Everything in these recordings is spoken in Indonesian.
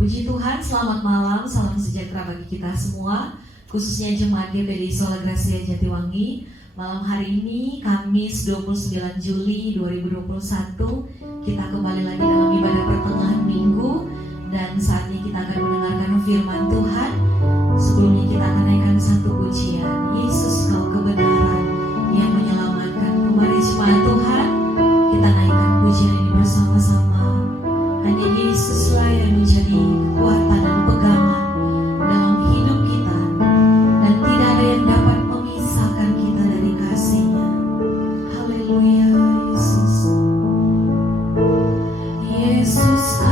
Puji Tuhan, selamat malam, salam sejahtera bagi kita semua, khususnya jemaat GPDI Sola Gracia Jatiwangi. Malam hari ini, Kamis 29 Juli 2021, kita kembali lagi dalam ibadah pertengahan minggu. Dan saatnya kita akan mendengarkan firman Tuhan. Sebelumnya kita akan naikkan satu pujian, Yesus Kau Kebenaran yang menyelamatkan. Mari jemaat Tuhan, kita naikkan pujian ini bersama-sama. Hanya Yesuslah yang menjadi kekuatan dan pegangan dalam hidup kita, dan tidak ada yang dapat memisahkan kita dari kasih-Nya. Haleluya, Yesus. Yesus Kau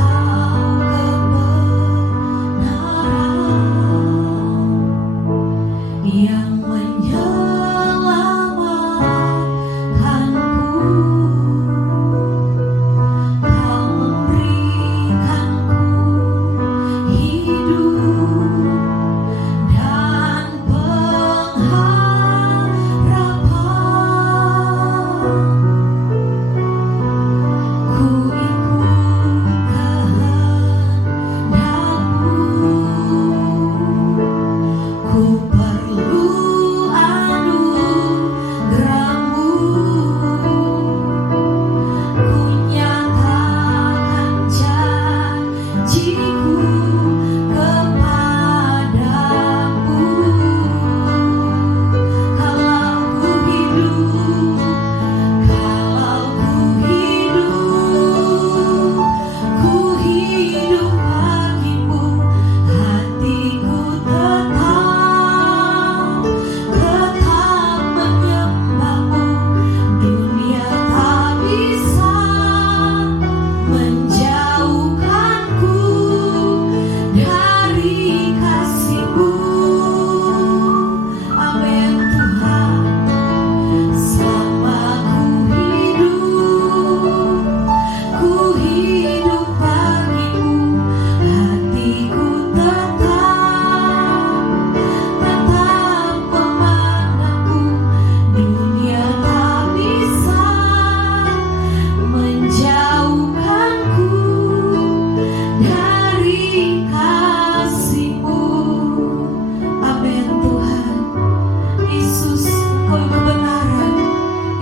kebenaran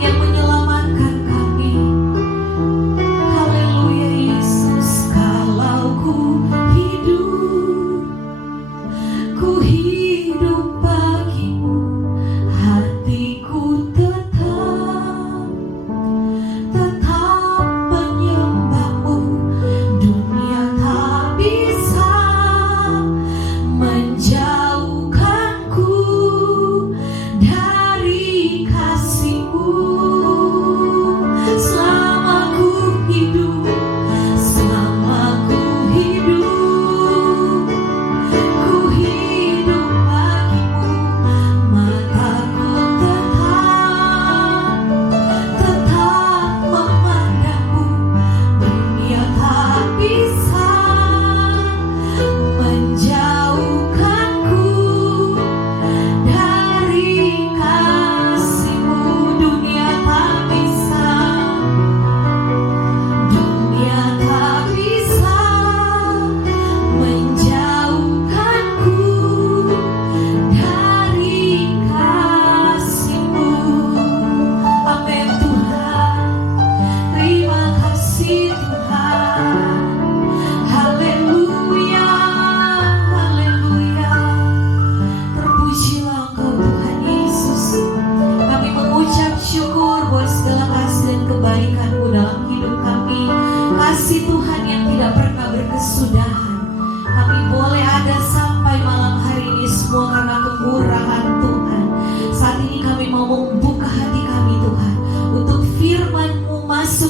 yang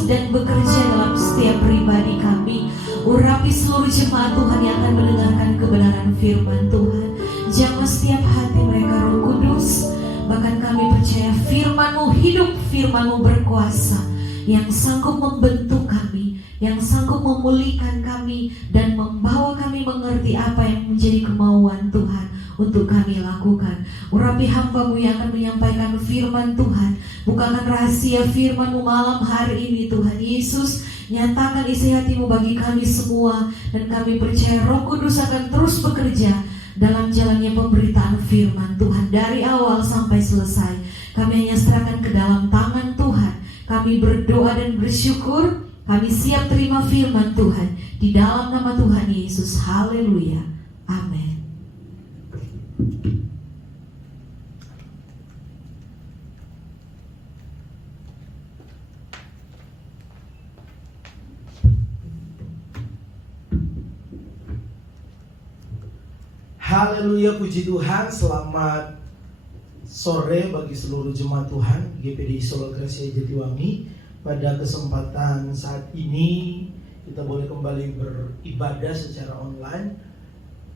dan bekerja dalam setiap pribadi kami. Urapi seluruh jemaat Tuhan yang akan mendengarkan kebenaran firman Tuhan. Jamah setiap hati mereka, Roh Kudus. Bahkan kami percaya firman-Mu hidup, firman-Mu berkuasa, yang sanggup membentuk kami, yang sanggup memulihkan kami, dan membawa kami mengerti apa yang menjadi kemauan Tuhan untuk kami lakukan. Urapi hamba-Mu yang akan menyampaikan firman Tuhan. Bukakan rahasia firman-Mu malam hari ini Tuhan Yesus. Nyatakan isi hati-Mu bagi kami semua. Dan kami percaya Roh Kudus akan terus bekerja dalam jalannya pemberitaan firman Tuhan dari awal sampai selesai. Kami hanya serahkan ke dalam tangan Tuhan. Kami berdoa dan bersyukur. Kami siap terima firman Tuhan di dalam nama Tuhan Yesus. Haleluya. Amin. Haleluya, puji Tuhan. Selamat sore bagi seluruh jemaat Tuhan GPDI Solo Gracia Jatiwangi. Pada kesempatan saat ini kita boleh kembali beribadah secara online.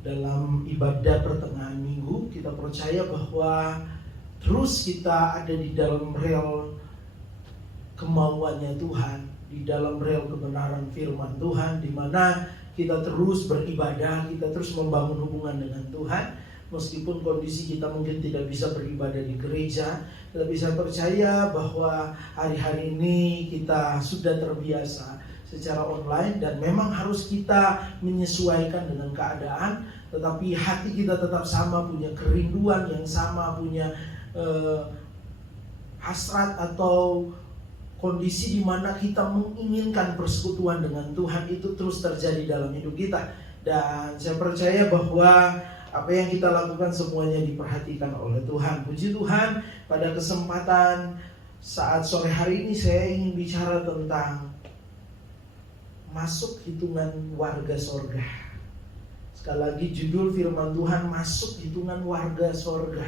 Dalam ibadah pertengahan minggu, kita percaya bahwa terus kita ada di dalam rel kemauannya Tuhan, di dalam rel kebenaran firman Tuhan, di mana kita terus beribadah, kita terus membangun hubungan dengan Tuhan. Meskipun kondisi kita mungkin tidak bisa beribadah di gereja, kita bisa percaya bahwa hari-hari ini kita sudah terbiasa secara online. Dan memang harus kita menyesuaikan dengan keadaan, tetapi hati kita tetap sama, punya kerinduan yang sama, punya hasrat atau kondisi di mana kita menginginkan persekutuan dengan Tuhan itu terus terjadi dalam hidup kita. Dan saya percaya bahwa apa yang kita lakukan semuanya diperhatikan oleh Tuhan. Puji Tuhan, pada kesempatan saat sore hari ini saya ingin bicara tentang masuk hitungan warga sorga. Sekali lagi judul firman Tuhan, masuk hitungan warga sorga.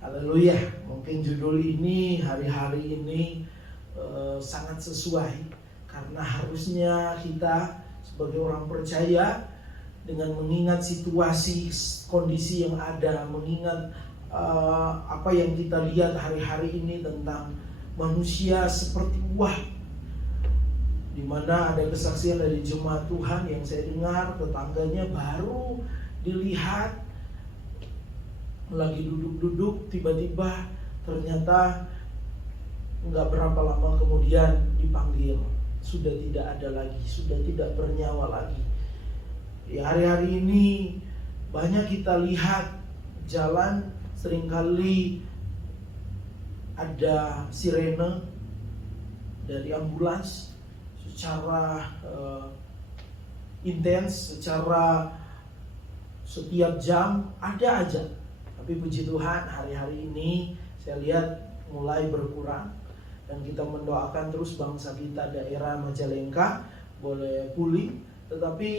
Haleluya. Mungkin judul ini hari-hari ini sangat sesuai, karena harusnya kita sebagai orang percaya dengan mengingat situasi kondisi yang ada, mengingat apa yang kita lihat hari-hari ini tentang manusia seperti uap, di mana ada kesaksian dari jemaat Tuhan yang saya dengar, tetangganya baru dilihat lagi duduk-duduk, tiba-tiba ternyata nggak berapa lama kemudian dipanggil, sudah tidak ada lagi, sudah tidak bernyawa lagi. Ya, hari-hari ini banyak kita lihat jalan seringkali ada sirene dari ambulans secara intens, secara setiap jam ada aja. Tapi puji Tuhan hari-hari ini saya lihat mulai berkurang, dan kita mendoakan terus bangsa kita, daerah Majalengka boleh pulih. Tetapi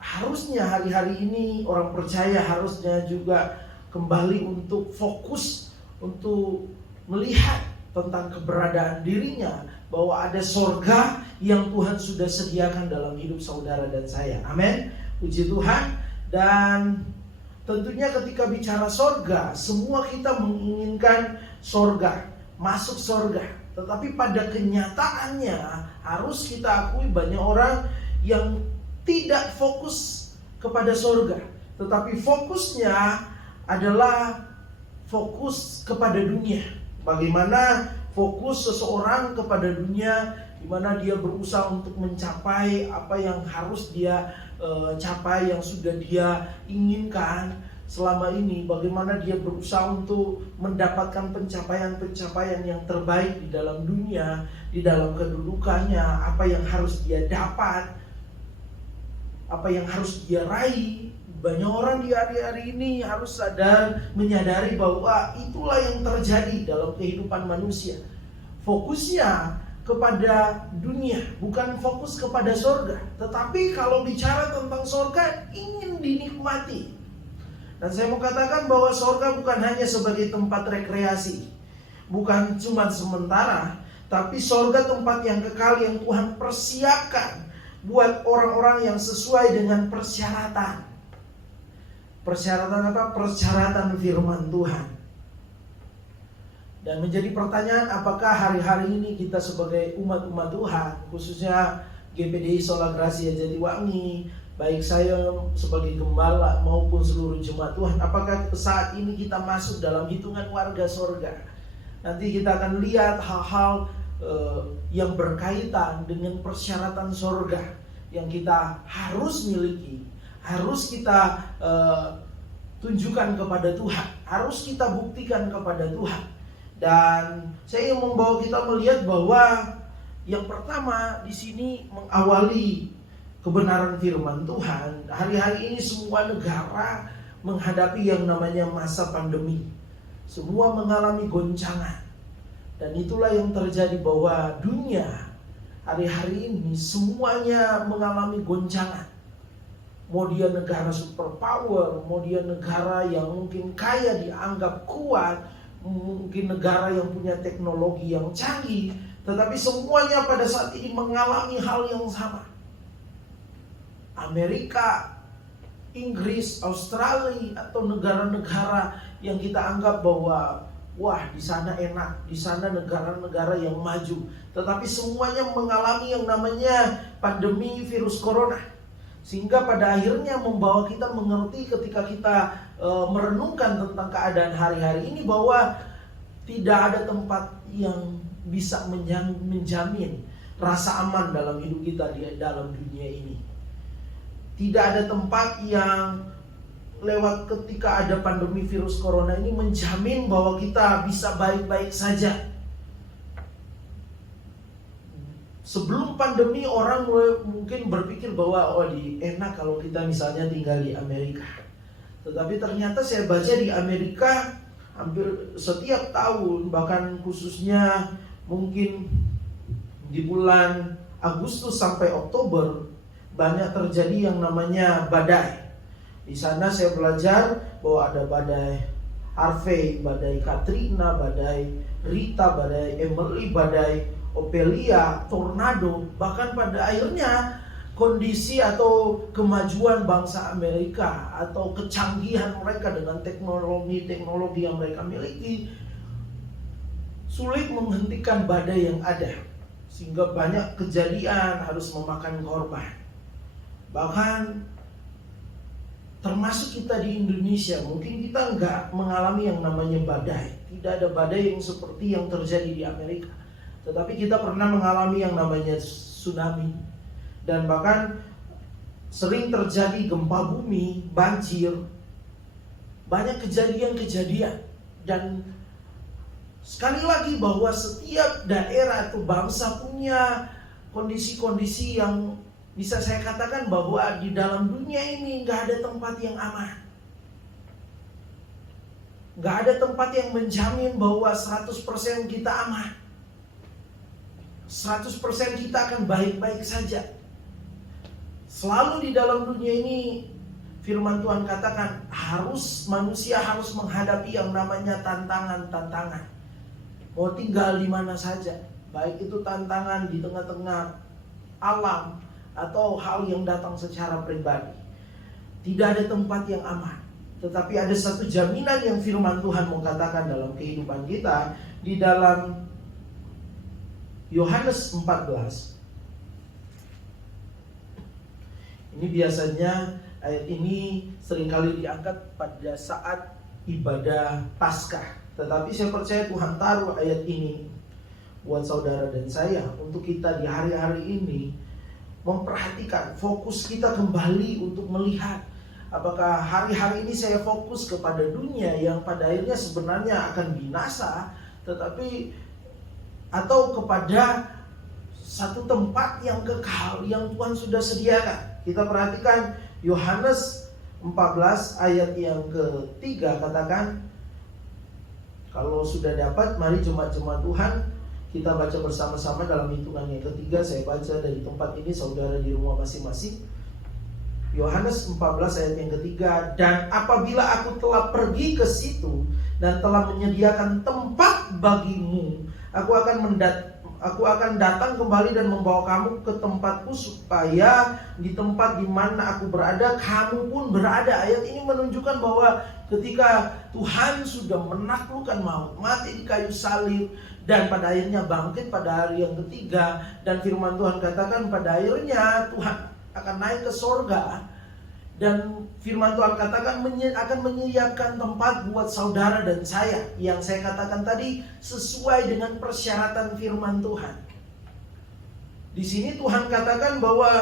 harusnya hari-hari ini orang percaya harusnya juga kembali untuk fokus, untuk melihat tentang keberadaan dirinya, bahwa ada sorga yang Tuhan sudah sediakan dalam hidup saudara dan saya. Amin. Puji Tuhan. Dan tentunya ketika bicara sorga, semua kita menginginkan sorga, masuk sorga. Tetapi pada kenyataannya harus kita akui banyak orang yang tidak fokus kepada sorga, tetapi fokusnya adalah fokus kepada dunia. Bagaimana fokus seseorang kepada dunia, di mana dia berusaha untuk mencapai apa yang harus dia capai, yang sudah dia inginkan selama ini. Bagaimana dia berusaha untuk mendapatkan pencapaian-pencapaian yang terbaik di dalam dunia, di dalam kedudukannya, apa yang harus dia dapat, apa yang harus dia raih. Banyak orang di hari-hari ini harus sadar, menyadari bahwa itulah yang terjadi dalam kehidupan manusia. Fokusnya kepada dunia, bukan fokus kepada sorga. Tetapi kalau bicara tentang sorga, ingin dinikmati. Dan saya mau katakan bahwa sorga bukan hanya sebagai tempat rekreasi, bukan cuma sementara, tapi sorga tempat yang kekal yang Tuhan persiapkan buat orang-orang yang sesuai dengan persyaratan. Persyaratan apa? Persyaratan firman Tuhan. Dan menjadi pertanyaan, apakah hari-hari ini kita sebagai umat-umat Tuhan, khususnya GPDI Sola Gracia Jatiwangi, baik saya sebagai gembala maupun seluruh jemaat Tuhan, apakah saat ini kita masuk dalam hitungan warga sorga? Nanti kita akan lihat hal-hal yang berkaitan dengan persyaratan sorga yang kita harus miliki, harus kita tunjukkan kepada Tuhan, harus kita buktikan kepada Tuhan. Dan saya ingin membawa kita melihat bahwa yang pertama di sini mengawali kebenaran firman Tuhan. Hari-hari ini semua negara menghadapi yang namanya masa pandemi. Semua mengalami goncangan. Dan itulah yang terjadi bahwa dunia hari-hari ini semuanya mengalami goncangan. Mau dia negara superpower, mau dia negara yang mungkin kaya dianggap kuat, mungkin negara yang punya teknologi yang canggih, tetapi semuanya pada saat ini mengalami hal yang sama. Amerika, Inggris, Australia, atau negara-negara yang kita anggap bahwa wah di sana enak, di sana negara-negara yang maju, tetapi semuanya mengalami yang namanya pandemi virus corona. Sehingga pada akhirnya membawa kita mengerti ketika kita merenungkan tentang keadaan hari-hari ini bahwa tidak ada tempat yang bisa menjamin rasa aman dalam hidup kita di dalam dunia ini. Tidak ada tempat yang lewat ketika ada pandemi virus corona ini menjamin bahwa kita bisa baik-baik saja. Sebelum pandemi orang mungkin berpikir bahwa enak kalau kita misalnya tinggal di Amerika. Tetapi ternyata saya baca di Amerika hampir setiap tahun, bahkan khususnya mungkin di bulan Agustus sampai Oktober, banyak terjadi yang namanya badai. Di sana saya belajar bahwa ada badai Harvey, badai Katrina, badai Rita, badai Emily, badai Ophelia, tornado. Bahkan pada akhirnya kondisi atau kemajuan bangsa Amerika atau kecanggihan mereka dengan teknologi yang mereka miliki sulit menghentikan badai yang ada, sehingga banyak kejadian harus memakan korban. Bahkan termasuk kita di Indonesia, mungkin kita nggak mengalami yang namanya badai. Tidak ada badai yang seperti yang terjadi di Amerika. Tetapi kita pernah mengalami yang namanya tsunami. Dan bahkan sering terjadi gempa bumi, banjir. Banyak kejadian-kejadian. Dan sekali lagi bahwa setiap daerah atau bangsa punya kondisi-kondisi yang bisa saya katakan bahwa di dalam dunia ini gak ada tempat yang aman. Gak ada tempat yang menjamin bahwa 100% kita aman. 100% kita akan baik-baik saja. Selalu di dalam dunia ini firman Tuhan katakan manusia harus menghadapi yang namanya tantangan-tantangan. Mau tinggal di mana saja, baik itu tantangan di tengah-tengah alam atau hal yang datang secara pribadi. Tidak ada tempat yang aman. Tetapi ada satu jaminan yang firman Tuhan mau katakan dalam kehidupan kita. Di dalam Yohanes 14. Ini biasanya ayat ini seringkali diangkat pada saat ibadah Paskah. Tetapi saya percaya Tuhan taruh ayat ini buat saudara dan saya untuk kita di hari-hari ini memperhatikan, fokus kita kembali untuk melihat apakah hari-hari ini saya fokus kepada dunia yang pada akhirnya sebenarnya akan binasa, tetapi atau kepada satu tempat yang kekal yang Tuhan sudah sediakan. Kita perhatikan Yohanes 14 ayat yang ketiga, katakan, kalau sudah dapat mari jemaat-jemaat Tuhan kita baca bersama-sama dalam hitungan yang ketiga. Saya baca dari tempat ini, saudara di rumah masing-masing. Yohanes 14 ayat yang ketiga. Dan apabila aku telah pergi ke situ dan telah menyediakan tempat bagimu, aku akan datang kembali dan membawa kamu ke tempatku, supaya di tempat di mana aku berada kamu pun berada. Ayat ini menunjukkan bahwa ketika Tuhan sudah menaklukkan maut, mati di kayu salib, dan pada akhirnya bangkit pada hari yang ketiga, dan firman Tuhan katakan pada akhirnya Tuhan akan naik ke sorga. Dan firman Tuhan katakan akan menyiapkan tempat buat saudara dan saya. Yang saya katakan tadi sesuai dengan persyaratan firman Tuhan. Di sini Tuhan katakan bahwa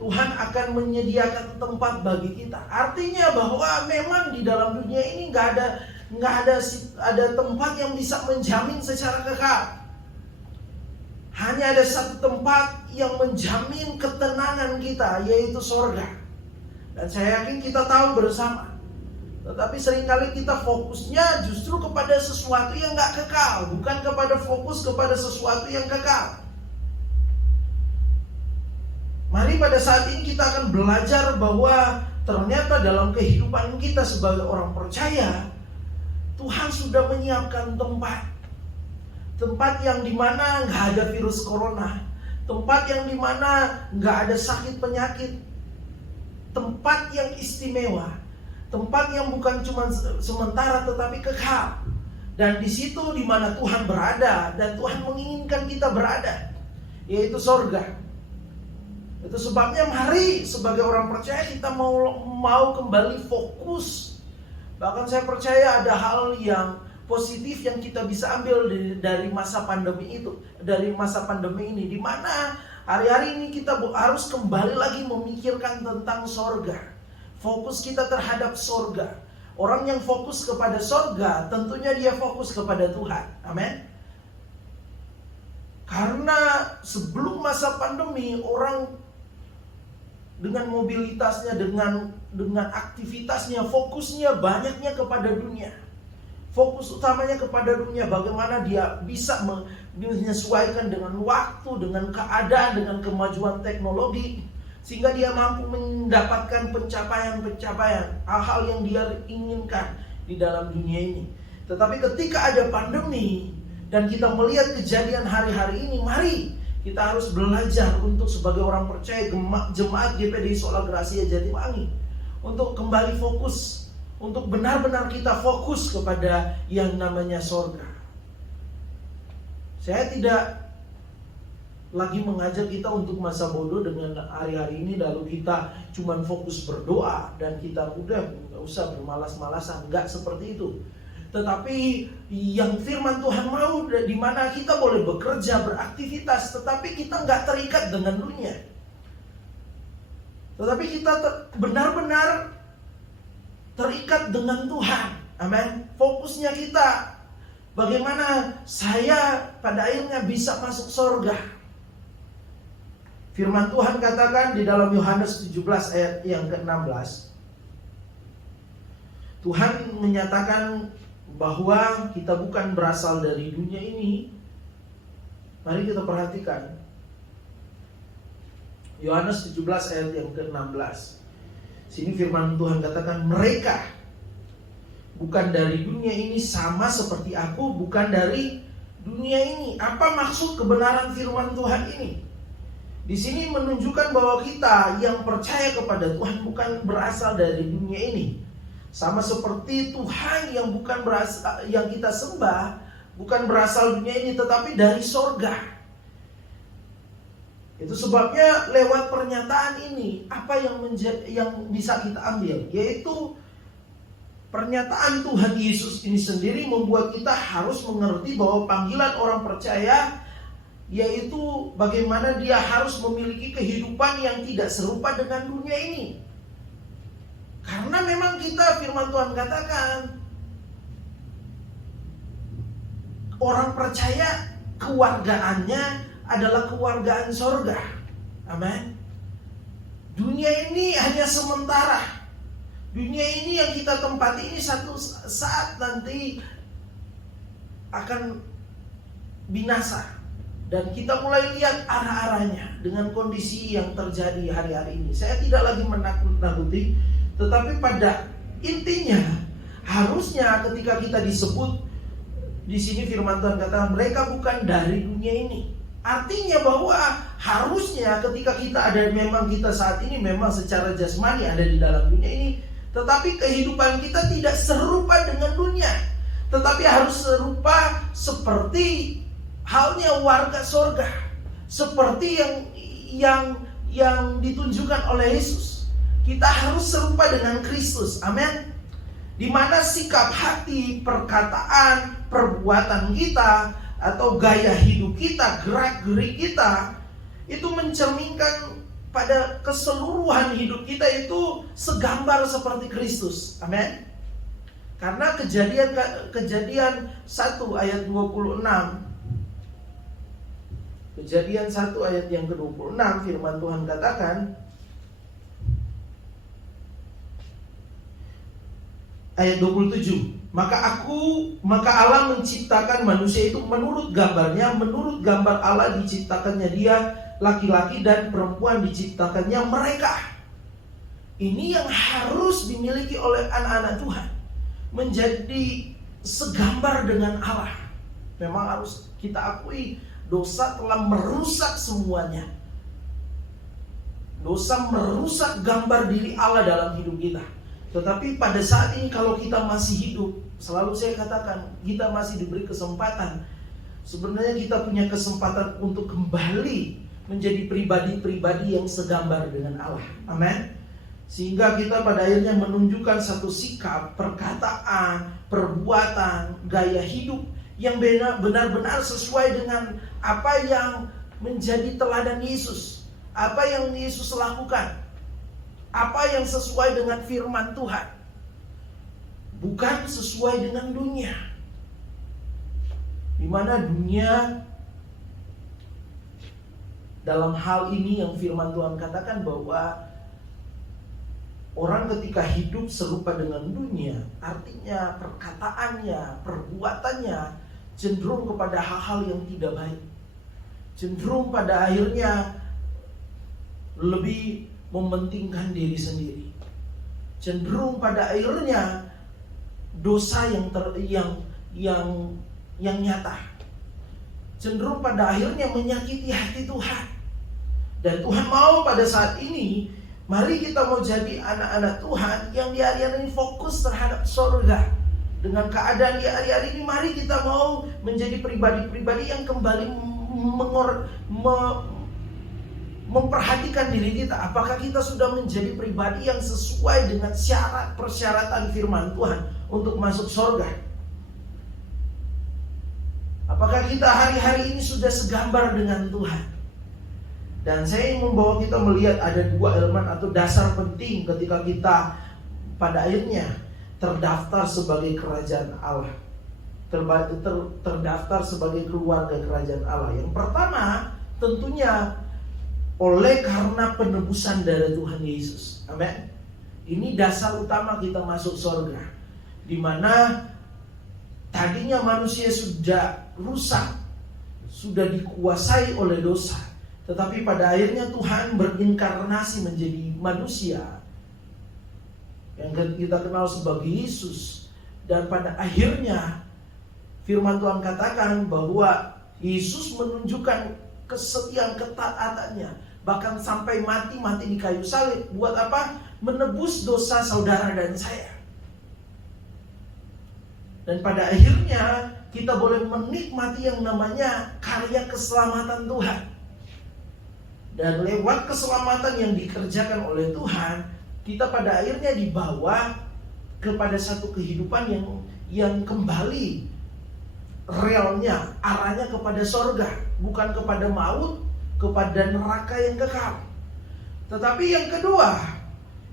Tuhan akan menyediakan tempat bagi kita. Artinya bahwa memang di dalam dunia ini nggak ada tempat yang bisa menjamin secara kekal. Hanya ada satu tempat yang menjamin ketenangan kita, yaitu sorga. Dan saya yakin kita tahu bersama. Tetapi seringkali kita fokusnya justru kepada sesuatu yang gak kekal, bukan kepada fokus kepada sesuatu yang kekal. Mari pada saat ini kita akan belajar bahwa ternyata dalam kehidupan kita sebagai orang percaya, Tuhan sudah menyiapkan tempat. Tempat yang dimana gak ada virus corona. Tempat yang dimana gak ada sakit penyakit. Tempat yang istimewa, tempat yang bukan cuma sementara tetapi kekal. Dan di situ di mana Tuhan berada dan Tuhan menginginkan kita berada, yaitu sorga. Itu sebabnya mari sebagai orang percaya kita mau kembali fokus. Bahkan saya percaya ada hal yang positif yang kita bisa ambil dari masa pandemi itu, dari masa pandemi ini, di mana hari-hari ini kita harus kembali lagi memikirkan tentang sorga. Fokus kita terhadap sorga. Orang yang fokus kepada sorga, tentunya dia fokus kepada Tuhan. Amin. Karena sebelum masa pandemi, orang dengan mobilitasnya, dengan aktivitasnya, fokusnya banyaknya kepada dunia. Fokus utamanya kepada dunia, bagaimana dia bisa menyesuaikan dengan waktu, dengan keadaan, dengan kemajuan teknologi, sehingga dia mampu mendapatkan pencapaian-pencapaian, hal-hal yang dia inginkan di dalam dunia ini. Tetapi ketika ada pandemi dan kita melihat kejadian hari-hari ini, mari kita harus belajar untuk sebagai orang percaya jemaat GPDI Sola Gracia Jatiwangi untuk kembali fokus, untuk benar-benar kita fokus kepada yang namanya sorga. Saya tidak lagi mengajak kita untuk masa bodoh dengan hari-hari ini lalu kita cuma fokus berdoa dan kita udah gak usah bermalas-malasan. Enggak seperti itu. Tetapi yang firman Tuhan mau, di mana kita boleh bekerja, beraktivitas, tetapi kita nggak terikat dengan dunia. Tetapi kita benar-benar terikat dengan Tuhan. Amin. Fokusnya kita bagaimana saya pada akhirnya bisa masuk surga. Firman Tuhan katakan di dalam Yohanes 17 ayat yang ke-16. Tuhan menyatakan bahwa kita bukan berasal dari dunia ini. Mari kita perhatikan Yohanes 17 ayat yang ke-16. Sini firman Tuhan katakan, mereka bukan dari dunia ini, sama seperti aku bukan dari dunia ini. Apa maksud kebenaran firman Tuhan ini? Di sini menunjukkan bahwa kita yang percaya kepada Tuhan bukan berasal dari dunia ini. Sama seperti Tuhan yang bukan berasal, yang kita sembah bukan berasal dunia ini, tetapi dari sorga. Itu sebabnya lewat pernyataan ini, apa yang bisa kita ambil, yaitu pernyataan Tuhan Yesus ini sendiri membuat kita harus mengerti bahwa panggilan orang percaya, yaitu bagaimana dia harus memiliki kehidupan yang tidak serupa dengan dunia ini. Karena memang kita, firman Tuhan katakan, orang percaya kewargaannya adalah kewargaan sorga. Amin. Dunia ini hanya sementara. Dunia ini yang kita tempati ini satu saat nanti akan binasa. Dan kita mulai lihat arah-arahnya dengan kondisi yang terjadi hari-hari ini. Saya tidak lagi menakut-nakuti, tetapi pada intinya harusnya ketika kita disebut di sini firman Tuhan kata mereka bukan dari dunia ini. Artinya bahwa harusnya ketika kita ada, memang kita saat ini memang secara jasmani ada di dalam dunia ini, tetapi kehidupan kita tidak serupa dengan dunia, tetapi harus serupa seperti halnya warga sorga, seperti yang yang ditunjukkan oleh Yesus. Kita harus serupa dengan Kristus. Amin. Di mana sikap hati, perkataan, perbuatan kita atau gaya hidup kita, gerak-gerik kita itu mencerminkan pada keseluruhan hidup kita itu segambar seperti Kristus. Amin. Karena kejadian 1 ayat 26, Kejadian 1 ayat yang ke-26, firman Tuhan katakan, ayat 27, maka Allah menciptakan manusia itu menurut gambarnya, menurut gambar Allah diciptakannya dia, laki-laki dan perempuan diciptakannya mereka. Ini yang harus dimiliki oleh anak-anak Tuhan, menjadi segambar dengan Allah. Memang harus kita akui, dosa telah merusak semuanya. Dosa merusak gambar diri Allah dalam hidup kita. Tetapi pada saat ini kalau kita masih hidup, selalu saya katakan, kita masih diberi kesempatan. Sebenarnya kita punya kesempatan untuk kembali menjadi pribadi-pribadi yang segambar dengan Allah. Amin. Sehingga kita pada akhirnya menunjukkan satu sikap, perkataan, perbuatan, gaya hidup yang benar-benar sesuai dengan apa yang menjadi teladan Yesus. Apa yang Yesus lakukan. Apa yang sesuai dengan firman Tuhan. Bukan sesuai dengan dunia. Di mana dunia dalam hal ini yang firman Tuhan katakan bahwa orang ketika hidup serupa dengan dunia, artinya perkataannya, perbuatannya cenderung kepada hal-hal yang tidak baik. Cenderung pada akhirnya lebih mementingkan diri sendiri. Cenderung pada akhirnya dosa yang nyata. Cenderung pada akhirnya menyakiti hati Tuhan. Dan Tuhan mau pada saat ini, mari kita mau jadi anak-anak Tuhan yang di hari-hari ini fokus terhadap surga. Dengan keadaan di hari-hari ini, mari kita mau menjadi pribadi-pribadi yang kembali memperhatikan diri kita. Apakah kita sudah menjadi pribadi yang sesuai dengan persyaratan firman Tuhan untuk masuk surga? Apakah kita hari-hari ini sudah segambar dengan Tuhan? Dan saya ingin membawa kita melihat ada dua elemen atau dasar penting ketika kita pada akhirnya terdaftar sebagai kerajaan Allah, terdaftar sebagai keluarga kerajaan Allah. Yang pertama tentunya oleh karena penebusan darah Tuhan Yesus. Amin. Ini dasar utama kita masuk surga. Di mana tadinya manusia sudah rusak, sudah dikuasai oleh dosa. Tetapi pada akhirnya Tuhan berinkarnasi menjadi manusia yang kita kenal sebagai Yesus. Dan pada akhirnya firman Tuhan katakan bahwa Yesus menunjukkan kesetiaan ketaatannya, bahkan sampai mati di kayu salib. Buat apa? Menebus dosa saudara dan saya. Dan pada akhirnya kita boleh menikmati yang namanya karya keselamatan Tuhan. Dan lewat keselamatan yang dikerjakan oleh Tuhan, kita pada akhirnya dibawa kepada satu kehidupan yang kembali realnya, arahnya kepada sorga, bukan kepada maut, kepada neraka yang kekal. Tetapi yang kedua,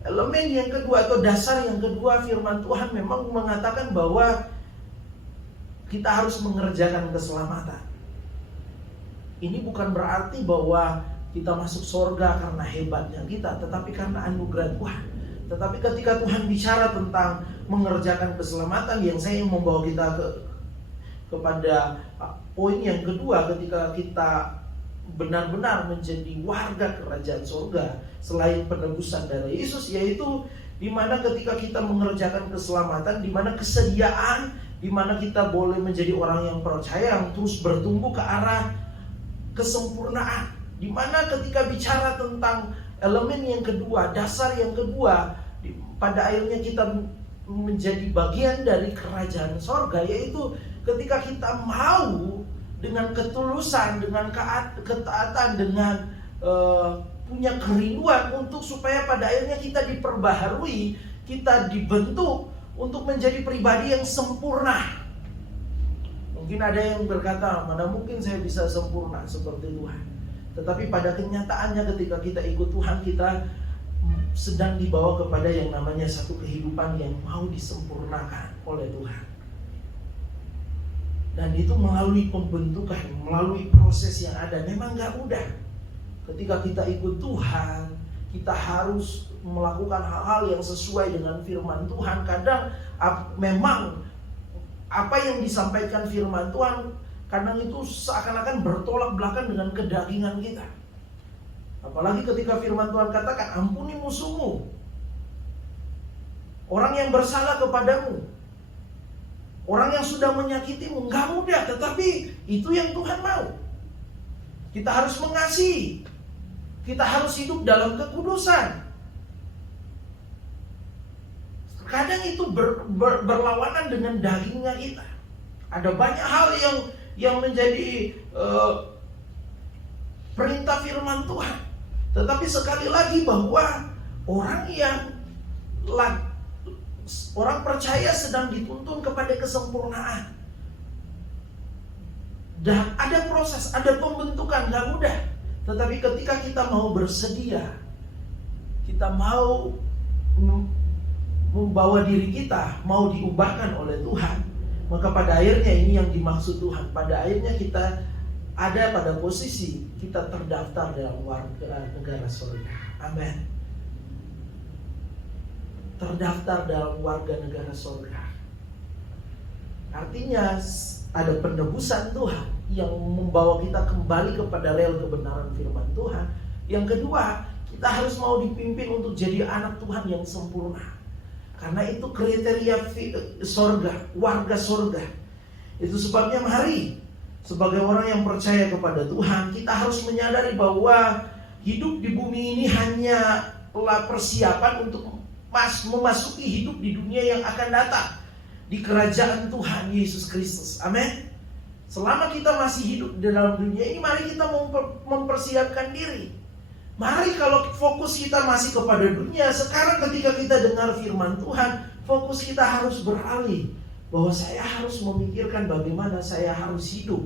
elemen yang kedua atau dasar yang kedua, firman Tuhan memang mengatakan bahwa kita harus mengerjakan keselamatan. Ini bukan berarti bahwa kita masuk surga karena hebatnya kita, tetapi karena anugerah Tuhan. Tetapi ketika Tuhan bicara tentang mengerjakan keselamatan, yang saya ingin membawa kita kepada poin yang kedua, ketika kita benar-benar menjadi warga kerajaan surga selain penebusan darah Yesus, yaitu di mana ketika kita mengerjakan keselamatan, di mana kesediaan, di mana kita boleh menjadi orang yang percaya, yang terus bertumbuh ke arah kesempurnaan. Di mana ketika bicara tentang elemen yang kedua, dasar yang kedua, pada akhirnya kita menjadi bagian dari kerajaan sorga, yaitu ketika kita mau dengan ketulusan, dengan ketaatan, dengan punya kerinduan untuk supaya pada akhirnya kita diperbaharui, kita dibentuk untuk menjadi pribadi yang sempurna. Mungkin ada yang berkata, mana mungkin saya bisa sempurna seperti Tuhan. Tetapi pada kenyataannya ketika kita ikut Tuhan, kita sedang dibawa kepada yang namanya satu kehidupan yang mau disempurnakan oleh Tuhan. Dan itu melalui pembentukan, melalui proses yang ada. Memang gak mudah. Ketika kita ikut Tuhan, kita harus melakukan hal-hal yang sesuai dengan firman Tuhan. Kadang memang apa yang disampaikan firman Tuhan kadang itu seakan-akan bertolak belakang dengan kedagingan kita. Apalagi ketika firman Tuhan katakan, ampuni musuhmu, orang yang bersalah kepadamu, orang yang sudah menyakitimu. Gak mudah, tetapi itu yang Tuhan mau. Kita harus mengasihi, kita harus hidup dalam kekudusan. Kadang itu berlawanan dengan dagingnya kita. Ada banyak hal yang menjadi perintah firman Tuhan. Tetapi sekali lagi bahwa orang percaya sedang dituntun kepada kesempurnaan. Dan ada proses, ada pembentukan, gak mudah. Tetapi ketika kita mau bersedia, kita mau membawa diri kita, mau diubahkan oleh Tuhan, maka pada akhirnya ini yang dimaksud Tuhan. Pada akhirnya kita ada pada posisi kita terdaftar dalam warga negara surga. Amin. Terdaftar dalam warga negara surga. Artinya ada penebusan Tuhan yang membawa kita kembali kepada rel kebenaran firman Tuhan. Yang kedua, kita harus mau dipimpin untuk jadi anak Tuhan yang sempurna. Karena itu kriteria surga, warga surga. Itu sebabnya mari sebagai orang yang percaya kepada Tuhan, kita harus menyadari bahwa hidup di bumi ini hanyalah persiapan untuk memasuki hidup di dunia yang akan datang, di kerajaan Tuhan Yesus Kristus. Amin. Selama kita masih hidup di dalam dunia ini, mari kita mempersiapkan diri. Mari kalau fokus kita masih kepada dunia, sekarang ketika kita dengar firman Tuhan, fokus kita harus beralih. Bahwa saya harus memikirkan bagaimana saya harus hidup,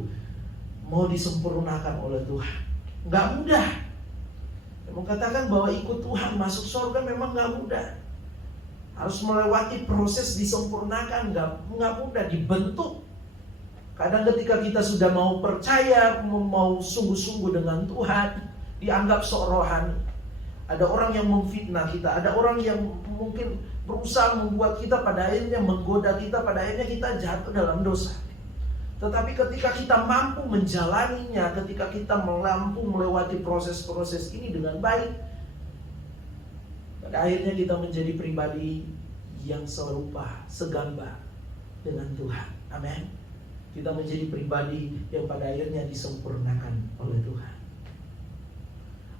mau disempurnakan oleh Tuhan. Gak mudah. Mengatakan bahwa ikut Tuhan masuk surga memang gak mudah. Harus melewati proses disempurnakan, gak mudah, dibentuk. Kadang ketika kita sudah mau percaya, mau sungguh-sungguh dengan Tuhan, dianggap sok rohani. Ada orang yang memfitnah kita, ada orang yang mungkin berusaha membuat kita pada akhirnya menggoda kita, pada akhirnya kita jatuh dalam dosa. Tetapi ketika kita mampu menjalaninya, ketika kita mampu melewati proses-proses ini dengan baik, pada akhirnya kita menjadi pribadi yang serupa, segambar dengan Tuhan. Amin. Kita menjadi pribadi yang pada akhirnya disempurnakan oleh Tuhan.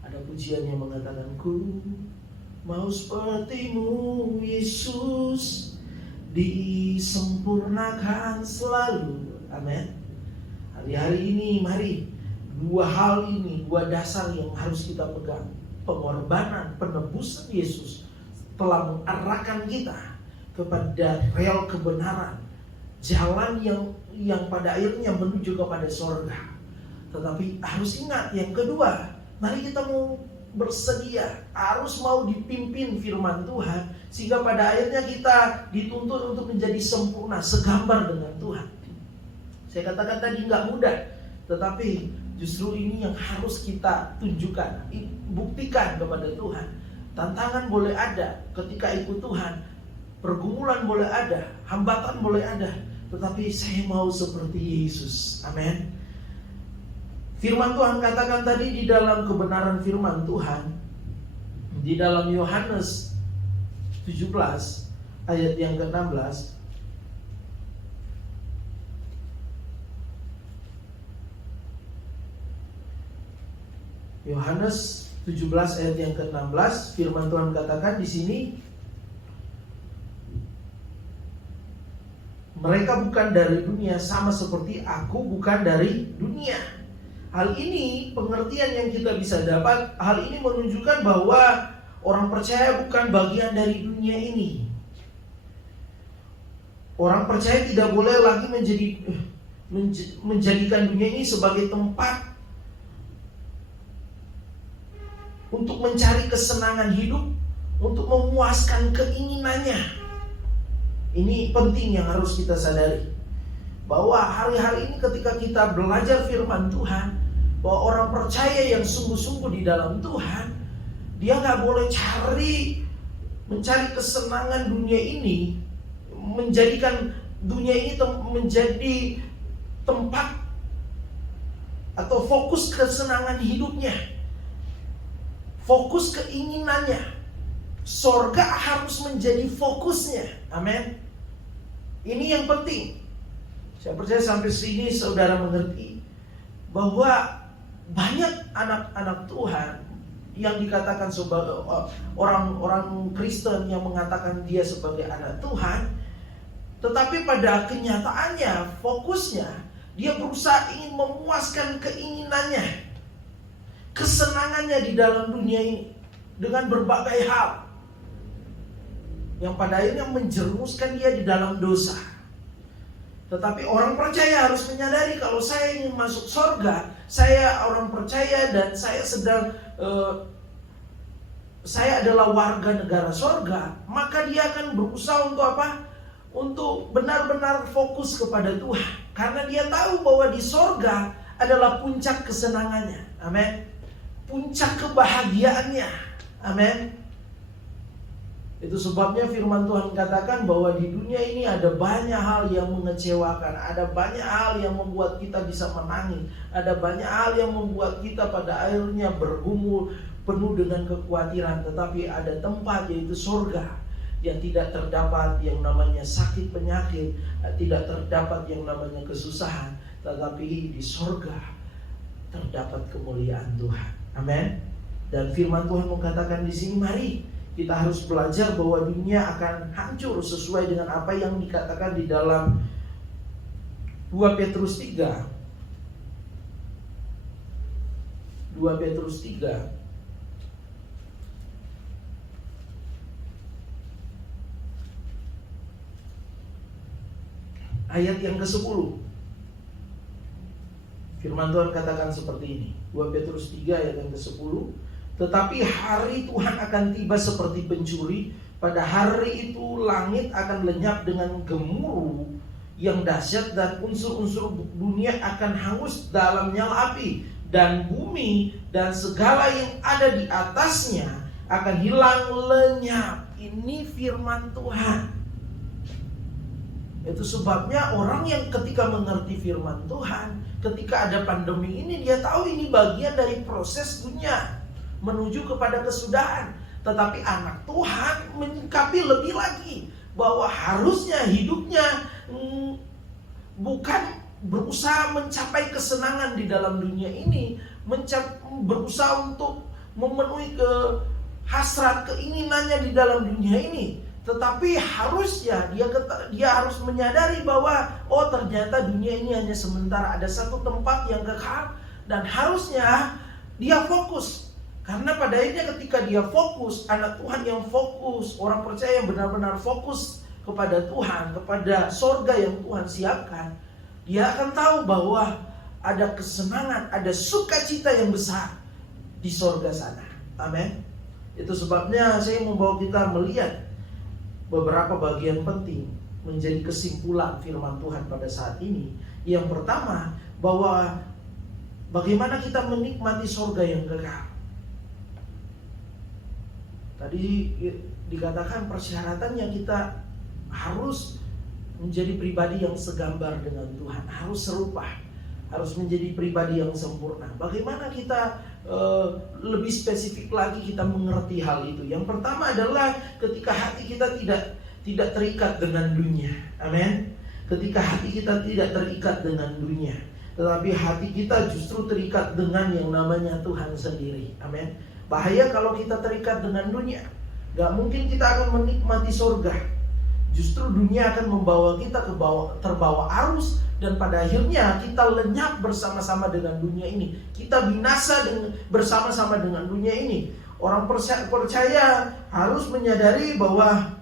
Ada pujian yang mengatakan, ku mau sepertimu Yesus, disempurnakan selalu. Amin. Hari-hari ini mari dua hal ini, dua dasar yang harus kita pegang. Pengorbanan, penebusan Yesus telah mengarahkan kita kepada rel kebenaran, jalan yang pada akhirnya menuju kepada surga. Tetapi harus ingat yang kedua, mari kita mau bersedia, harus mau dipimpin firman Tuhan, sehingga pada akhirnya kita dituntut untuk menjadi sempurna, segambar dengan Tuhan. Saya katakan tadi gak mudah, tetapi justru ini yang harus kita tunjukkan, buktikan kepada Tuhan. Tantangan boleh ada ketika ikut Tuhan, pergumulan boleh ada, hambatan boleh ada, tetapi saya mau seperti Yesus. Amin. Firman Tuhan katakan tadi di dalam kebenaran firman Tuhan, di dalam Yohanes 17 ayat yang ke-16, Yohanes 17 ayat yang ke-16, firman Tuhan katakan di sini, mereka bukan dari dunia, sama seperti aku bukan dari dunia. Hal ini, pengertian yang kita bisa dapat, hal ini menunjukkan bahwa orang percaya bukan bagian dari dunia ini. Orang percaya tidak boleh lagi menjadikan dunia ini sebagai tempat untuk mencari kesenangan hidup, untuk memuaskan keinginannya. Ini penting yang harus kita sadari, bahwa hari-hari ini ketika kita belajar firman Tuhan, bahwa orang percaya yang sungguh-sungguh di dalam Tuhan, dia gak boleh mencari kesenangan dunia ini, menjadikan dunia ini menjadi tempat atau fokus kesenangan hidupnya, fokus keinginannya. Sorga harus menjadi fokusnya. Amin. Ini yang penting. Saya percaya sampai sini saudara mengerti bahwa banyak anak-anak Tuhan yang dikatakan sebagai orang-orang Kristen yang mengatakan dia sebagai anak Tuhan, tetapi pada kenyataannya, fokusnya, dia berusaha ingin memuaskan keinginannya, kesenangannya di dalam dunia ini dengan berbagai hal, yang pada akhirnya menjerumuskan dia di dalam dosa. Tetapi orang percaya harus menyadari kalau saya ingin masuk surga, saya orang percaya dan saya adalah warga negara surga, maka dia akan berusaha untuk apa? Untuk benar-benar fokus kepada Tuhan. Karena dia tahu bahwa di surga adalah puncak kesenangannya. Amin. Puncak kebahagiaannya. Amin. Itu sebabnya firman Tuhan katakan bahwa di dunia ini ada banyak hal yang mengecewakan, ada banyak hal yang membuat kita bisa menangis, ada banyak hal yang membuat kita pada akhirnya bergumul penuh dengan kekhawatiran. Tetapi ada tempat, yaitu surga, yang tidak terdapat yang namanya sakit penyakit, tidak terdapat yang namanya kesusahan, tetapi di surga terdapat kemuliaan Tuhan. Amin. Dan firman Tuhan mengatakan di sini, mari kita harus belajar bahwa dunia akan hancur sesuai dengan apa yang dikatakan di dalam 2 Petrus 3. 2 Petrus 3 ayat yang ke-10. Firman Tuhan katakan seperti ini. 2 Petrus 3 ayat yang ke-10. Tetapi hari Tuhan akan tiba seperti pencuri. Pada hari itu langit akan lenyap dengan gemuruh yang dahsyat, dan unsur-unsur dunia akan hangus dalam nyala api, dan bumi dan segala yang ada di atasnya akan hilang lenyap. Ini firman Tuhan. Itu sebabnya orang yang ketika mengerti firman Tuhan, ketika ada pandemi ini, dia tahu ini bagian dari proses dunia menuju kepada kesudahan. Tetapi anak Tuhan menyikapi lebih lagi, bahwa harusnya hidupnya bukan berusaha mencapai kesenangan di dalam dunia ini, berusaha untuk memenuhi hasrat keinginannya di dalam dunia ini. Tetapi harusnya dia harus menyadari bahwa ternyata dunia ini hanya sementara, ada satu tempat yang kekal, dan harusnya dia fokus. Karena pada akhirnya ketika dia fokus, anak Tuhan yang fokus, orang percaya yang benar-benar fokus kepada Tuhan, kepada sorga yang Tuhan siapkan, dia akan tahu bahwa ada kesenangan, ada sukacita yang besar di sorga sana. Amin. Itu sebabnya saya membawa kita melihat beberapa bagian penting menjadi kesimpulan firman Tuhan pada saat ini. Yang pertama, bahwa bagaimana kita menikmati sorga yang kekal. Tadi dikatakan persyaratannya kita harus menjadi pribadi yang segambar dengan Tuhan, harus serupa, harus menjadi pribadi yang sempurna. Bagaimana kita lebih spesifik lagi kita mengerti hal itu? Yang pertama adalah ketika hati kita tidak terikat dengan dunia. Amin. Ketika hati kita tidak terikat dengan dunia, tetapi hati kita justru terikat dengan yang namanya Tuhan sendiri. Amin. Bahaya kalau kita terikat dengan dunia. Gak mungkin kita akan menikmati surga. justru dunia akan membawa kita terbawa arus, dan pada akhirnya kita lenyap bersama-sama dengan dunia ini. Kita binasa bersama-sama dengan dunia ini. Orang percaya harus menyadari bahwa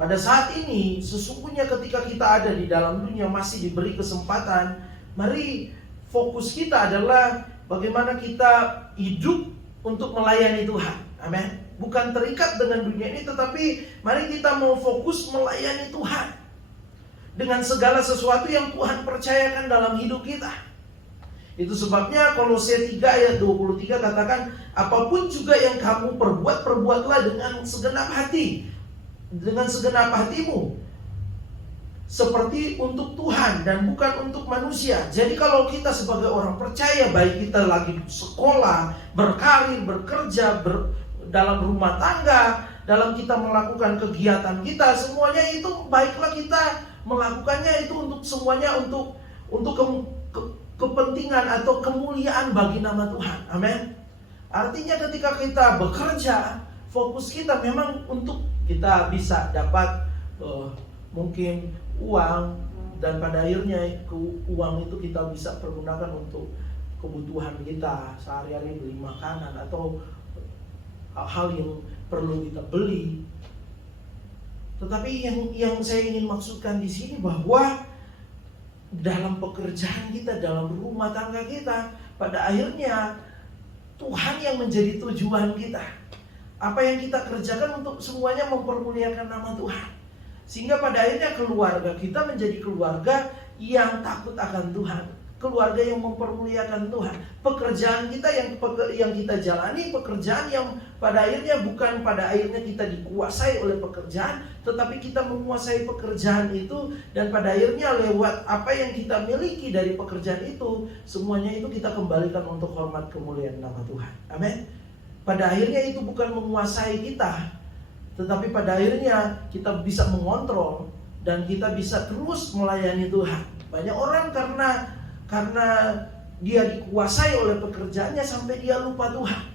pada saat ini sesungguhnya ketika kita ada di dalam dunia masih diberi kesempatan, mari fokus kita adalah bagaimana kita hidup untuk melayani Tuhan. Amin. Bukan terikat dengan dunia ini, tetapi mari kita mau fokus melayani Tuhan dengan segala sesuatu yang Tuhan percayakan dalam hidup kita. Itu sebabnya Kolose 3 ayat 23 katakan, apapun juga yang kamu perbuat, perbuatlah dengan segenap hati, dengan segenap hatimu, seperti untuk Tuhan dan bukan untuk manusia. Jadi kalau kita sebagai orang percaya, baik kita lagi sekolah, berkarir, bekerja, dalam rumah tangga, dalam kita melakukan kegiatan kita, semuanya itu baiklah kita melakukannya itu untuk semuanya untuk kepentingan atau kemuliaan bagi nama Tuhan. Amin. Artinya ketika kita bekerja, fokus kita memang untuk kita bisa dapat mungkin uang, dan pada akhirnya uang itu kita bisa pergunakan untuk kebutuhan kita sehari-hari, beli makanan atau hal yang perlu kita beli. Tetapi yang saya ingin maksudkan di sini bahwa dalam pekerjaan kita, dalam rumah tangga kita, pada akhirnya Tuhan yang menjadi tujuan kita. Apa yang kita kerjakan untuk semuanya mempermuliakan nama Tuhan. Sehingga pada akhirnya keluarga kita menjadi keluarga yang takut akan Tuhan, keluarga yang mempermuliakan Tuhan. Pekerjaan kita yang kita jalani, pekerjaan yang pada akhirnya bukan pada akhirnya kita dikuasai oleh pekerjaan, tetapi kita menguasai pekerjaan itu, dan pada akhirnya lewat apa yang kita miliki dari pekerjaan itu, semuanya itu kita kembalikan untuk hormat kemuliaan nama Tuhan. Amin. Pada akhirnya itu bukan menguasai kita, tetapi pada akhirnya kita bisa mengontrol dan kita bisa terus melayani Tuhan. Banyak orang karena dia dikuasai oleh pekerjaannya sampai dia lupa Tuhan.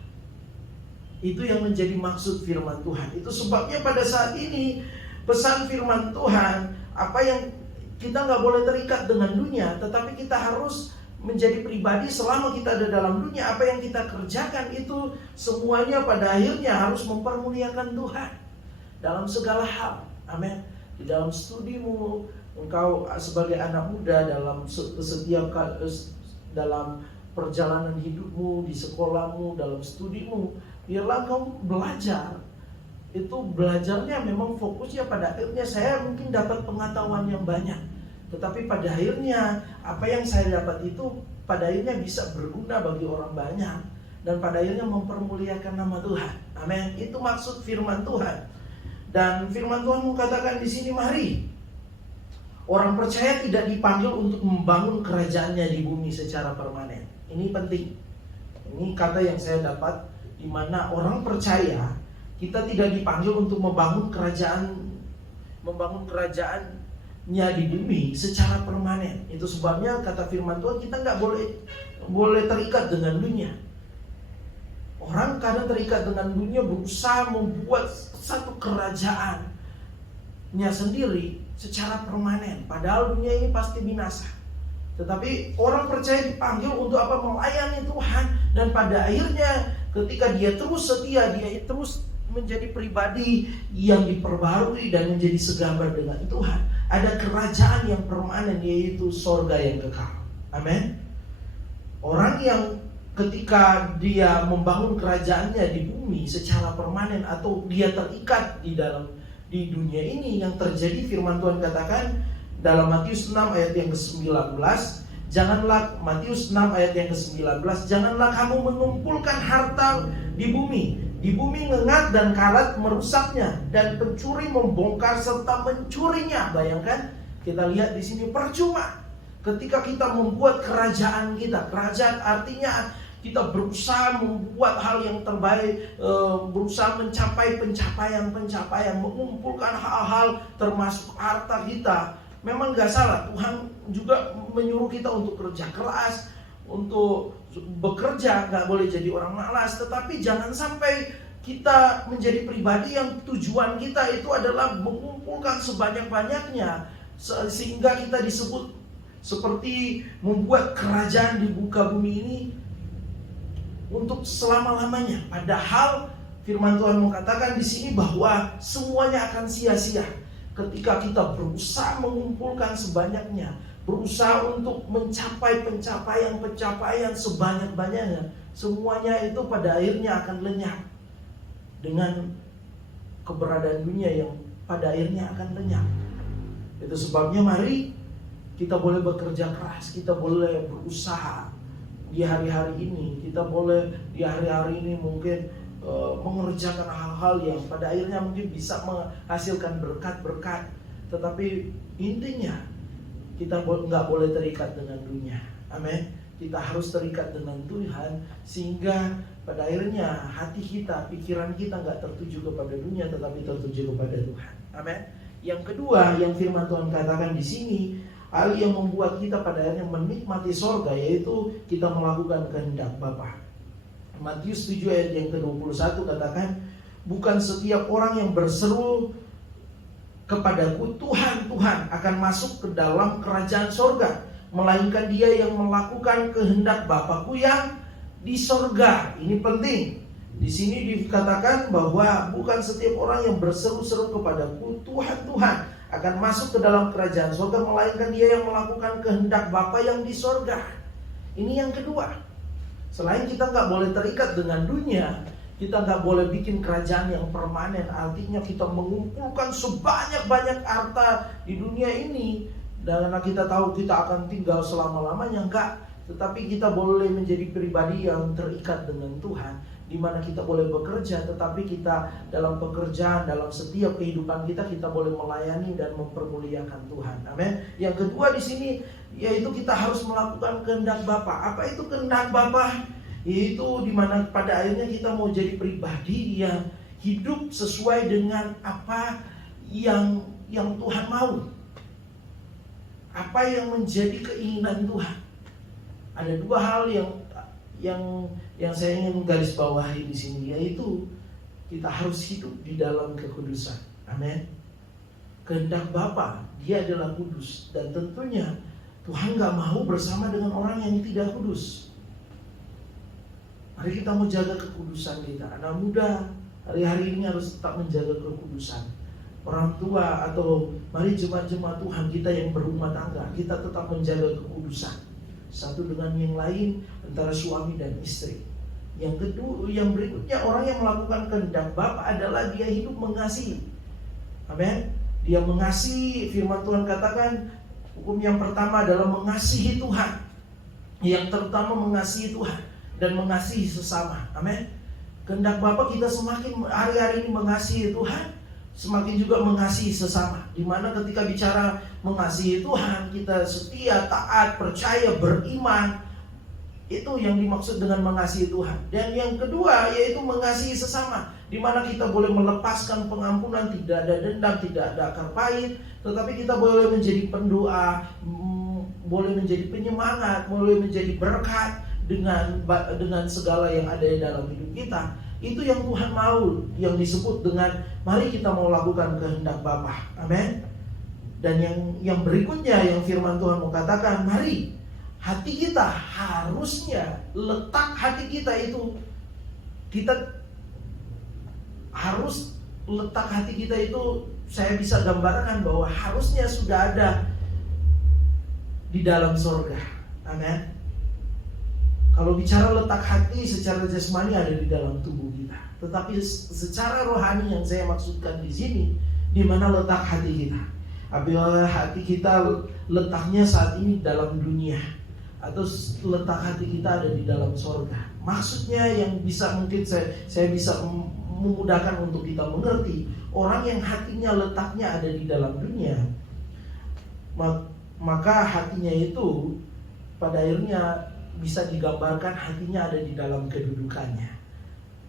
Itu yang menjadi maksud firman Tuhan. Itu sebabnya pada saat ini pesan firman Tuhan, apa yang kita nggak boleh terikat dengan dunia, tetapi kita harus menjadi pribadi selama kita ada dalam dunia. Apa yang kita kerjakan itu semuanya pada akhirnya harus mempermuliakan Tuhan dalam segala hal. Amin. Di dalam studimu, engkau sebagai anak muda dalam setiap dalam perjalanan hidupmu, di sekolahmu, dalam studimu, biarlah engkau belajar. Itu belajarnya memang fokusnya pada akhirnya saya mungkin dapat pengetahuan yang banyak, tetapi pada akhirnya apa yang saya dapat itu pada akhirnya bisa berguna bagi orang banyak, dan pada akhirnya mempermuliakan nama Tuhan. Amin. Itu maksud firman Tuhan. Dan firman Tuhan mengatakan di sini, mari orang percaya tidak dipanggil untuk membangun kerajaannya di bumi secara permanen. Ini penting. Ini kata yang saya dapat, di mana orang percaya kita tidak dipanggil untuk membangun kerajaannya di bumi secara permanen. Itu sebabnya kata firman Tuhan, kita nggak boleh terikat dengan dunia. Orang kadang terikat dengan dunia, berusaha membuat satu kerajaannya sendiri secara permanen, padahal dunia ini pasti binasa. Tetapi orang percaya dipanggil untuk apa? Melayani Tuhan. Dan pada akhirnya ketika dia terus setia, dia terus menjadi pribadi yang diperbarui dan menjadi segambar dengan Tuhan, ada kerajaan yang permanen, yaitu sorga yang kekal. Amin. Orang yang ketika dia membangun kerajaannya di bumi secara permanen, atau dia terikat di dunia ini, yang terjadi firman Tuhan katakan dalam Matius 6 ayat yang ke-19, Matius 6 ayat yang ke-19, janganlah kamu mengumpulkan harta di bumi. Di bumi ngengat dan karat merusaknya, dan pencuri membongkar serta mencurinya. Bayangkan, kita lihat di sini percuma ketika kita membuat kerajaan kita. Kerajaan artinya kita berusaha membuat hal yang terbaik, berusaha mencapai pencapaian, mengumpulkan hal-hal termasuk harta kita. Memang gak salah, Tuhan juga menyuruh kita untuk kerja keras, untuk bekerja, gak boleh jadi orang malas. Tetapi jangan sampai kita menjadi pribadi yang tujuan kita itu adalah mengumpulkan sebanyak-banyaknya, sehingga kita disebut seperti membuat kerajaan di muka bumi ini untuk selama-lamanya. Padahal firman Tuhan mengatakan di sini bahwa semuanya akan sia-sia ketika kita berusaha mengumpulkan sebanyaknya, berusaha untuk mencapai pencapaian sebanyak-banyaknya. Semuanya itu pada akhirnya akan lenyap dengan keberadaan dunia yang pada akhirnya akan lenyap. Itu sebabnya mari kita boleh bekerja keras, kita boleh berusaha di hari-hari ini, kita boleh di hari-hari ini mungkin mengerjakan hal-hal yang pada akhirnya mungkin bisa menghasilkan berkat-berkat. Tetapi intinya kita nggak boleh terikat dengan dunia. Amin. Kita harus terikat dengan Tuhan, sehingga pada akhirnya hati kita, pikiran kita nggak tertuju kepada dunia, tetapi tertuju kepada Tuhan. Amin. Yang kedua, yang firman Tuhan katakan di sini, hal yang membuat kita pada akhirnya menikmati sorga, yaitu kita melakukan kehendak Bapa. Matius 7 ayat yang ke-21 katakan, bukan setiap orang yang berseru kepadaku Tuhan, Tuhan akan masuk ke dalam kerajaan sorga, melainkan dia yang melakukan kehendak Bapa-Ku yang di sorga. Ini penting. Di sini dikatakan bahwa bukan setiap orang yang berseru-seru kepadaku Tuhan, Tuhan akan masuk ke dalam kerajaan sorga, melainkan dia yang melakukan kehendak Bapa yang di sorga. Ini yang kedua. Selain kita nggak boleh terikat dengan dunia, kita nggak boleh bikin kerajaan yang permanen. Artinya kita mengumpulkan sebanyak-banyak harta di dunia ini, dan karena kita tahu kita akan tinggal selama-lamanya, enggak. Tetapi kita boleh menjadi pribadi yang terikat dengan Tuhan, di mana kita boleh bekerja, tetapi kita dalam pekerjaan, dalam setiap kehidupan kita boleh melayani dan mempermuliakan Tuhan. Amin. Yang kedua di sini yaitu kita harus melakukan kehendak Bapa. Apa itu kehendak Bapa? Yaitu di mana pada akhirnya kita mau jadi pribadi yang hidup sesuai dengan apa yang Tuhan mau. Apa yang menjadi keinginan Tuhan. Ada dua hal yang saya ingin garis bawahi di sini, yaitu kita harus hidup di dalam kekudusan. Amin. Kehendak Bapa, dia adalah kudus, dan tentunya Tuhan gak mau bersama dengan orang yang tidak kudus. Mari kita menjaga kekudusan kita. Anak muda hari-hari ini harus tetap menjaga kekudusan. Orang tua atau mari jemaat-jemaat Tuhan kita yang berumah tangga, kita tetap menjaga kekudusan satu dengan yang lain, antara suami dan istri. Yang kedua, yang berikutnya, orang yang melakukan kehendak Bapa adalah dia hidup mengasihi. Amin. Dia mengasihi, firman Tuhan katakan, hukum yang pertama adalah mengasihi Tuhan. Yang terutama mengasihi Tuhan dan mengasihi sesama. Amin. Kehendak Bapa kita semakin hari-hari ini mengasihi Tuhan, semakin juga mengasihi sesama. Dimana ketika bicara mengasihi Tuhan, kita setia, taat, percaya, beriman. Itu yang dimaksud dengan mengasihi Tuhan. Dan yang kedua yaitu mengasihi sesama, dimana kita boleh melepaskan pengampunan, tidak ada dendam, tidak ada akar pahit, tetapi kita boleh menjadi pendoa, boleh menjadi penyemangat, boleh menjadi berkat dengan segala yang ada di dalam hidup kita. Itu yang Tuhan mau, yang disebut dengan mari kita mau lakukan kehendak Bapa. Amin. Dan yang berikutnya yang firman Tuhan mau katakan, mari hati kita harusnya, letak hati kita itu, kita harus letak hati kita itu, saya bisa gambarkan bahwa harusnya sudah ada di dalam surga. Amin. Kalau bicara letak hati secara jasmani ada di dalam tubuh kita, tetapi secara rohani yang saya maksudkan di sini, di mana letak hati kita? Apabila hati kita letaknya saat ini dalam dunia, atau letak hati kita ada di dalam sorga. Maksudnya yang bisa mungkin saya bisa memudahkan untuk kita mengerti, orang yang hatinya letaknya ada di dalam dunia, maka hatinya itu pada akhirnya bisa digambarkan hatinya ada di dalam kedudukannya,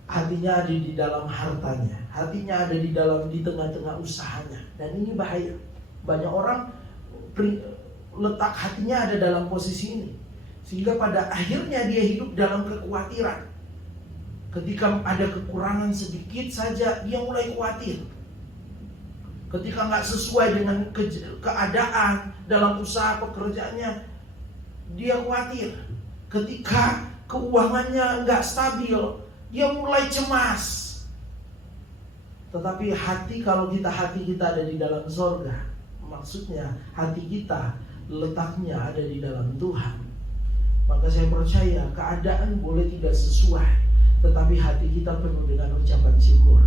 hatinya ada di dalam hartanya, hatinya ada di tengah-tengah usahanya. Dan ini bahaya. Banyak orang letak hatinya ada dalam posisi ini, sehingga pada akhirnya dia hidup dalam kekhawatiran. Ketika ada kekurangan sedikit saja, dia mulai khawatir. Ketika nggak sesuai dengan keadaan dalam usaha pekerjaannya, dia khawatir. Ketika keuangannya nggak stabil, dia mulai cemas. Tetapi kalau hati kita ada di dalam sorga, maksudnya hati kita letaknya ada di dalam Tuhan, maka saya percaya keadaan boleh tidak sesuai, tetapi hati kita penuh dengan ucapan syukur.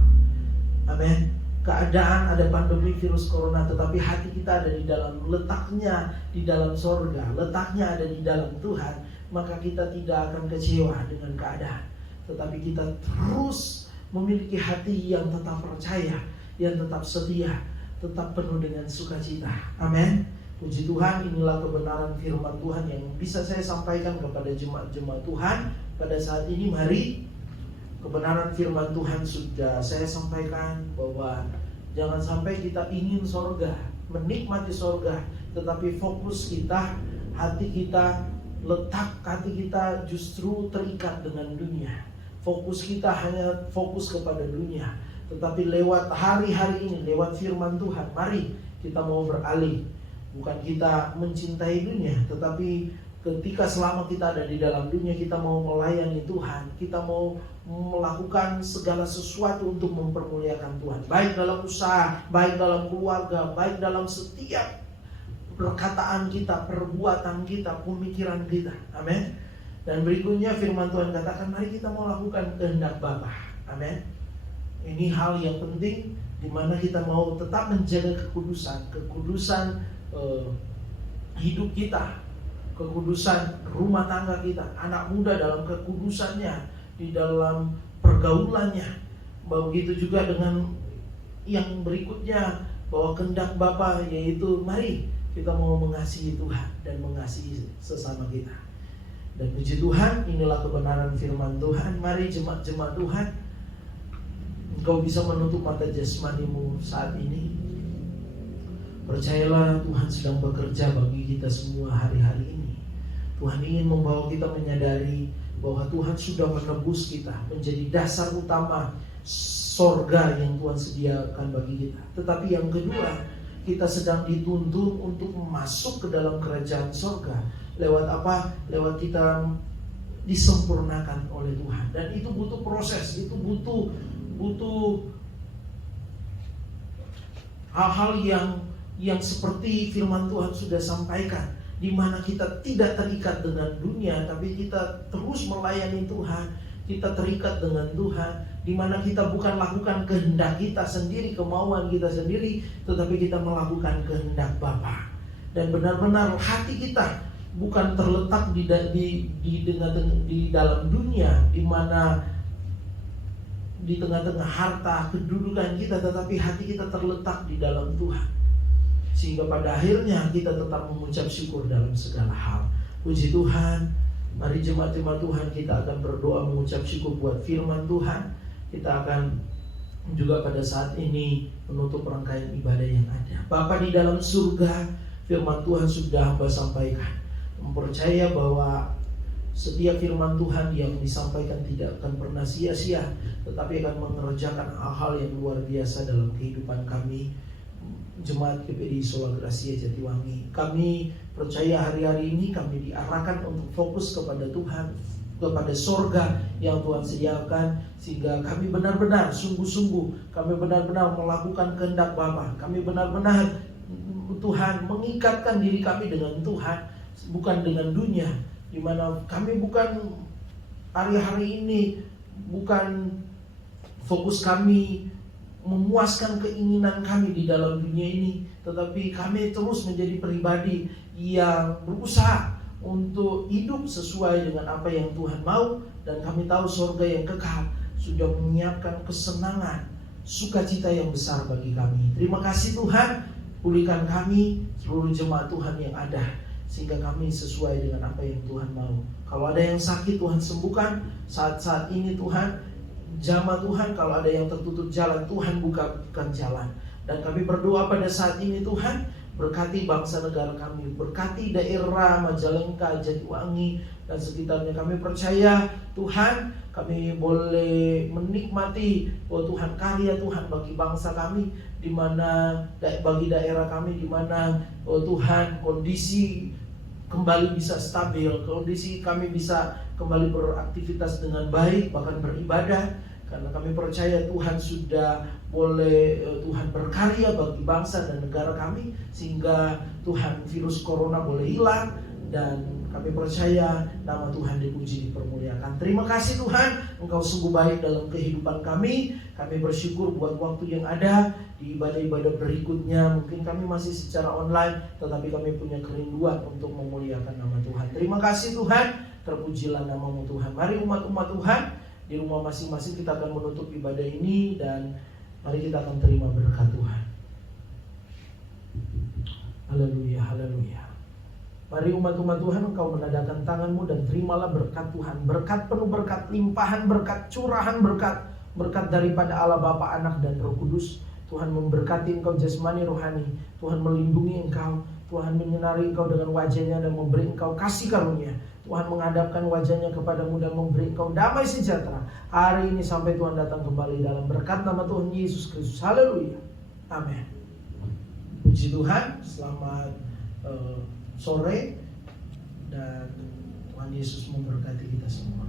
Amin. Keadaan ada pandemi virus corona, tetapi hati kita ada di dalam, letaknya di dalam sorga, letaknya ada di dalam Tuhan, maka kita tidak akan kecewa dengan keadaan, tetapi kita terus memiliki hati yang tetap percaya, yang tetap setia, tetap penuh dengan sukacita. Amin. Puji Tuhan, inilah kebenaran firman Tuhan yang bisa saya sampaikan kepada jemaat-jemaat Tuhan pada saat ini. Mari, kebenaran firman Tuhan sudah saya sampaikan, bahwa jangan sampai kita ingin sorga, menikmati sorga, tetapi fokus kita, hati kita justru terikat dengan dunia. Fokus kita hanya fokus kepada dunia. Tetapi lewat hari-hari ini, lewat firman Tuhan, mari kita mau beralih. Bukan kita mencintai dunia, tetapi ketika selama kita ada di dalam dunia, kita mau melayani Tuhan, kita mau melakukan segala sesuatu untuk mempermuliakan Tuhan, baik dalam usaha, baik dalam keluarga, baik dalam setiap perkataan kita, perbuatan kita, pemikiran kita. Amin. Dan berikutnya firman Tuhan katakan, mari kita mau lakukan kehendak Bapa. Amin. Ini hal yang penting, di mana kita mau tetap menjaga kekudusan hidup kita, kekudusan rumah tangga kita, anak muda dalam kekudusannya, di dalam pergaulannya. Begitu juga dengan yang berikutnya, bahwa kehendak Bapa, yaitu mari kita mau mengasihi Tuhan dan mengasihi sesama kita. Dan puji Tuhan, inilah kebenaran firman Tuhan. Mari jemaat-jemaat Tuhan, engkau bisa menutup mata jasmanimu saat ini. Percayalah, Tuhan sedang bekerja bagi kita semua hari-hari ini. Tuhan ingin membawa kita menyadari bahwa Tuhan sudah menebus kita, menjadi dasar utama sorga yang Tuhan sediakan bagi kita. Tetapi yang kedua, kita sedang dituntun untuk masuk ke dalam kerajaan sorga. Lewat apa? Lewat kita disempurnakan oleh Tuhan. Dan itu butuh proses, itu butuh hal-hal yang seperti firman Tuhan sudah sampaikan, di mana kita tidak terikat dengan dunia, tapi kita terus melayani Tuhan. Kita terikat dengan Tuhan, di mana kita bukan lakukan kehendak kita sendiri, kemauan kita sendiri, tetapi kita melakukan kehendak Bapa. Dan benar-benar hati kita bukan terletak di dalam dunia, di mana di tengah-tengah harta kedudukan kita, tetapi hati kita terletak di dalam Tuhan, sehingga pada akhirnya kita tetap mengucap syukur dalam segala hal. Puji Tuhan. Mari jemaat-jemaat Tuhan, kita akan berdoa mengucap syukur buat firman Tuhan. Kita akan juga pada saat ini menutup rangkaian ibadah yang ada. Bapa di dalam surga, firman Tuhan sudah hamba sampaikan. Mempercaya bahwa setiap firman Tuhan yang disampaikan tidak akan pernah sia-sia, tetapi akan mengerjakan hal-hal yang luar biasa dalam kehidupan kami, Jemaat GPI Sola Gracia Jatiwangi. Kami percaya hari-hari ini kami diarahkan untuk fokus kepada Tuhan, kepada sorga yang Tuhan sediakan, sehingga kami benar-benar sungguh-sungguh, kami benar-benar melakukan kehendak Bapa. Kami benar-benar, Tuhan, mengikatkan diri kami dengan Tuhan, bukan dengan dunia, di mana kami bukan hari-hari ini, bukan fokus kami memuaskan keinginan kami di dalam dunia ini, tetapi kami terus menjadi pribadi yang berusaha untuk hidup sesuai dengan apa yang Tuhan mau. Dan kami tahu surga yang kekal sudah menyiapkan kesenangan, sukacita yang besar bagi kami. Terima kasih Tuhan, pulihkan kami, seluruh jemaat Tuhan yang ada, sehingga kami sesuai dengan apa yang Tuhan mau. Kalau ada yang sakit, Tuhan sembuhkan saat-saat ini Tuhan. Jamaah Tuhan, kalau ada yang tertutup jalan, Tuhan bukakan jalan. Dan kami berdoa pada saat ini Tuhan, berkati bangsa negara kami, berkati daerah Majalengka, Jatiwangi dan sekitarnya. Kami percaya Tuhan, kami boleh menikmati Tuhan karya Tuhan bagi bangsa kami, di mana bagi daerah kami, di mana Tuhan kondisi kembali bisa stabil, kondisi kami bisa kembali beraktivitas dengan baik, bahkan beribadah, karena kami percaya Tuhan sudah boleh Tuhan berkarya bagi bangsa dan negara kami, sehingga Tuhan virus corona boleh hilang, dan kami percaya nama Tuhan dipuji, dipermuliakan. Terima kasih Tuhan, Engkau sungguh baik dalam kehidupan kami. Kami bersyukur buat waktu yang ada di ibadah-ibadah berikutnya. Mungkin kami masih secara online, tetapi kami punya kerinduan untuk memuliakan nama Tuhan. Terima kasih Tuhan, terpujilah namamu Tuhan. Mari umat-umat Tuhan, di rumah masing-masing kita akan menutup ibadah ini, dan mari kita akan terima berkat Tuhan. Haleluya, haleluya. Mari umat-umat Tuhan, engkau menadahkan tanganmu dan terimalah berkat Tuhan. Berkat penuh, berkat limpahan, berkat curahan, berkat daripada Allah Bapa, Anak dan Roh Kudus. Tuhan memberkati engkau jasmani rohani. Tuhan melindungi engkau. Tuhan menyinari engkau dengan wajahnya dan memberi engkau kasih karunia. Tuhan menghadapkan wajahnya kepadamu dan memberi engkau damai sejahtera hari ini sampai Tuhan datang kembali, dalam berkat nama Tuhan Yesus Kristus. Haleluya, amin. Puji Tuhan. Selamat sore, dan Tuhan Yesus memberkati kita semua.